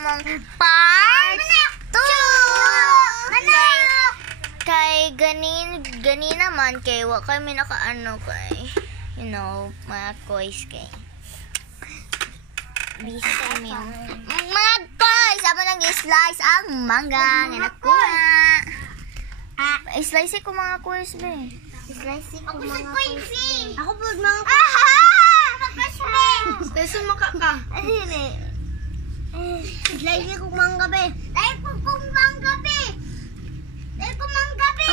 among part 2. Kay gani naman kay wa kami nakaano kay mga kois kay busy kami mga kois amo nang slice ang mangga nga nakuha. Slice ko mga kois be. Slice ko mga kois. Ako pud mga Peso makaka. Ayun Slice ko mangga be. Dai ko mangga be. Dai ko mangga be.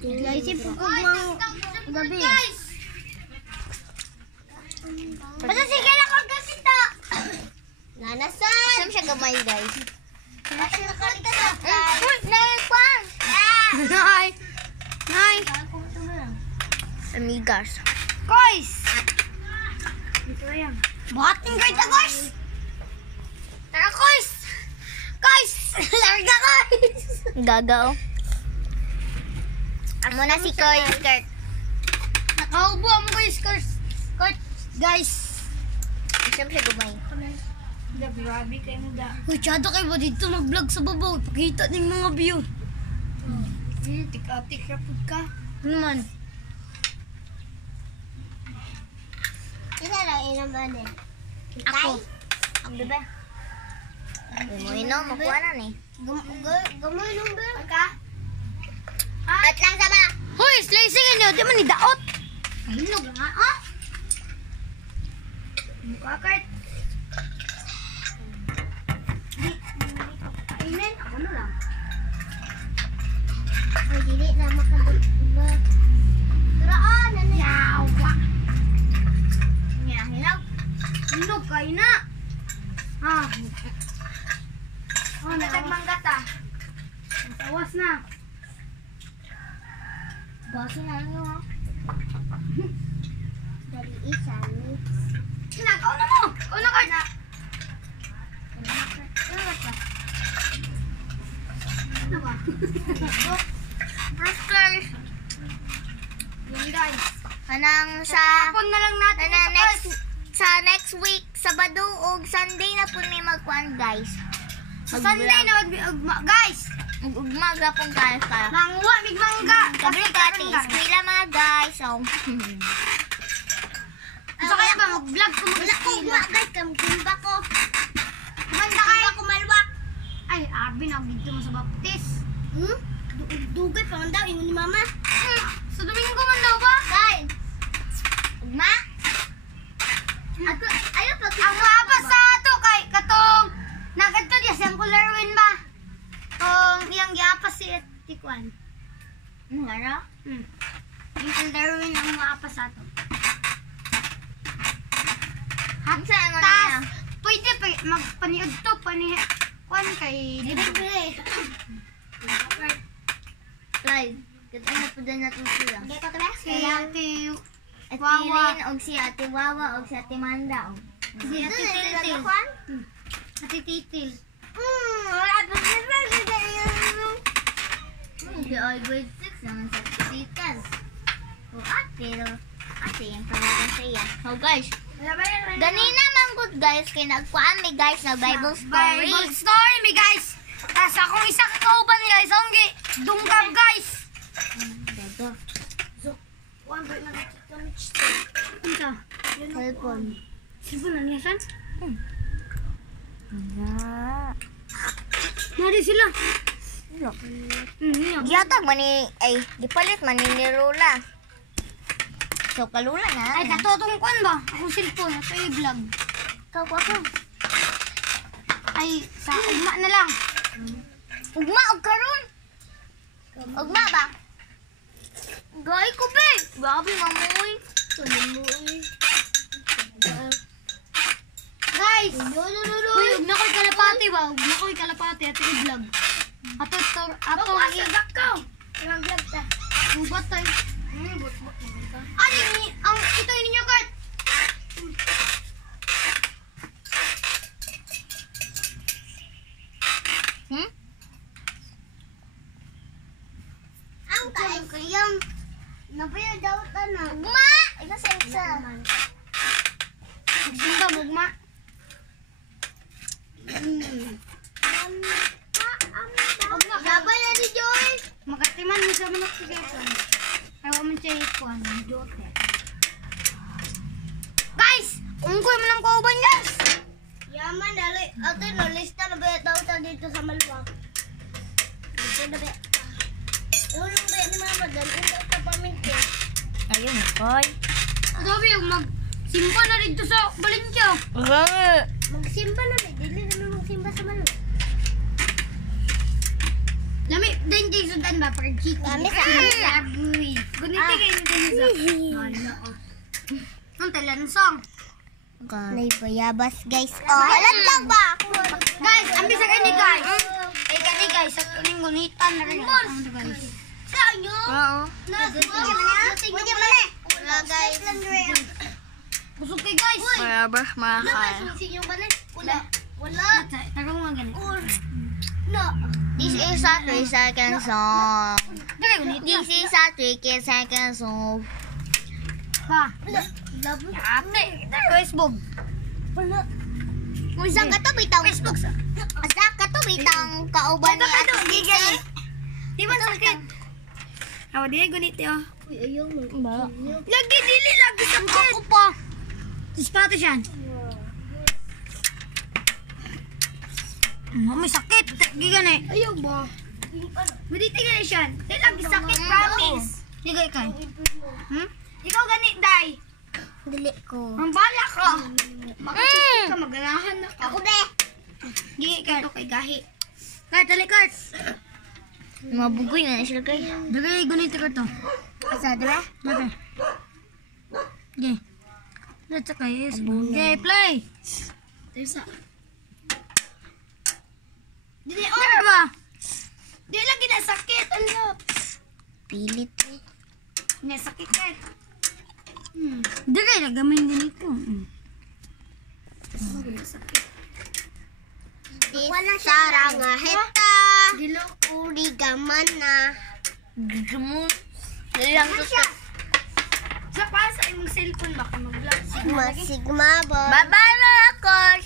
Slice ko mangga be. Basta sige lang ko gasito. Nanasan. Saan siya gamay guys? Kasi nakalita na guys. Uy, naikwan. Nay. Amigas. Guys! Dito yan. Bating guys na guys! Tara guys! Guys! Larga guys! Gagaw. Amo na si Kurt. Nakaubo mo guys, Kurt. Guys! Siyempre gumay. Grabe kayo mo da. Uy, tsado kayo ba dito mag-vlog sa babaw? Pakita ng mga view. Tik-atik rapod ka. Ano man? Isa lang inaman eh. Ako. Ang bebe. Gamoy no, makuha na ni. Gamoy nung ba? Ka? At lang sama. Hoy, slicing nyo. Di man ni daot. Hinog nga ah. Mukha Kurt. Kainin. Ako na lang. Ay, dili na makabot. Turaan. Ano Yawa. hinog. Hinog kayo na. Natagmanggat ah. Tawas na. Basi na nyo ha. Dali isa. Ikaw na mo. Ikaw na Kurt. Ano ba? Brewsters. Yan guys. Anang sa... Hapon na lang natin ito guys. Sa next week, Sabado o Sunday na po may magkuhan guys. Sunday na mag-ugma guys. Mag-ugmaga pong guys ka. Mangwa, migmangga. Kabri-kati, eskwela mga guys. So, Gusto kaya ba mag-vlog ko Wala ko mag-eskwela? guys. Kamtimba ko. Kumanda kayo. Ako malwak. Ay, Arvin, ang dito mo sa baptis. Dugay pa man daw. Ingon ni mama. Sa Domingo man daw ba? Guys. ugma? Ayaw pag Ang mapas sa ato kay katong nagadto diya siyang Kularwin ba? Kung iyang giapas si Tikwan. Ano? Yung Kularwin ang maapas sa ato. Ang saan mo Tas, na? pwede pa magpaniod to, kwan kay Bili. Slide. Kasi ano po dyan natin sila. Hindi ko tabi. si Ate Ate Wawa. Lynn, og si Ate Wawa, og si Ate Manda. Si Ate Titil. Ate Titil. Wala pa sila. Si all grade 6 naman sa Titas. O ate yung tawagan sa iya. So guys, ganina man good guys, kay nagkuhaan mi guys na Bible story. Bible story mi guys. Tas akong isa ka kauban guys, onggi dunggab guys. Dado. Unta? Cellphone. Sino na niya san? Nga. Nari sila. Giyatag man ni, ay, gipalit man ni Rula. So, kalula na. Ay, katotong kwan ba? Akong cellphone, ito yung vlog. Ikaw ako. Ay, sa ugma na lang. Ugma, og karon. Ugma ba? Gay ko, be. Grabe, mamoy. Mamoy. Guys! Uy, ug na ko'y kalapati ba? Ug na ko'y kalapati, ito yung vlog. Ato, ko. Ibang vlog ta. Bubat tayo. Ano ang ito yung ninyo, Kurt? Ang kayang napayo daw ta na. Ugma! Ikaw sa isa. Sumba, mugma. Sabay na ni Joy. Makatiman mo sa manok si Gason. Ayaw mo siya ikuan. Guys! Ungkoy mo ng kauban, guys! Yaman, dali. Ate, no, lista na ba daw ta dito sa maluwang? Dito na ba? Ulong ba ni Mama, dali daw ta paminti. Ayun, koy. Sabi yung magsimba na dito sa Valencia. Magsimba na ba? Dili na magsimba sa maluwang. Lami, din kayo sundan ba? Para chicken. Lami sa Agoy. Guniti kayo din sa... Ang talansong. May bayabas, guys. Oh, halat lang ba? Guys, ambil sa kani guys. Kani guys, sa kuning gunitan na rin. Guys. Sa inyo? Oo. Pwede mo na. Wala, guys. Busog kay guys. Bayabas, makakaya. Wala. Tagaw nga ganit. No. This is a 3-second song. Tagay guniti. This is a 3-second song. Pa. Ate, Facebook. Usa ka to bitang Facebook. Asa ka to bitang kauban ni Ate Gigi. Di man sakit. Awa di guniti oh. Uy, ayaw mo. Lagi dili lagi sakit. Ako pa. Ispato siya. May sakit. Gigan eh. Ayaw ba? Mediti gani siya. Di lagi sakit, promise. Digay kay. Ikaw gani, Day. Dili ko. Ang bala ka. Makasisip ka, maganahan na ka. Ako be. Gigi ka ito kay Gahi. Kart, dali Kart. Mabugoy na sila kay. Dali, ganito ka to. Asa dira? Dali. Gigi. Let's okay, yes. Okay, play. Tesa. Dili, oh. Ba? Di lagi na sakit. Ano? Pilit. Sakit ka. Dili, nagamin ganito. Wala sarang heta. Dilo uri gaman na. Gusto lang Siya. Sa pa sa imong cellphone baka mag-vlog. Sigma bo. Bye-bye, mga koy.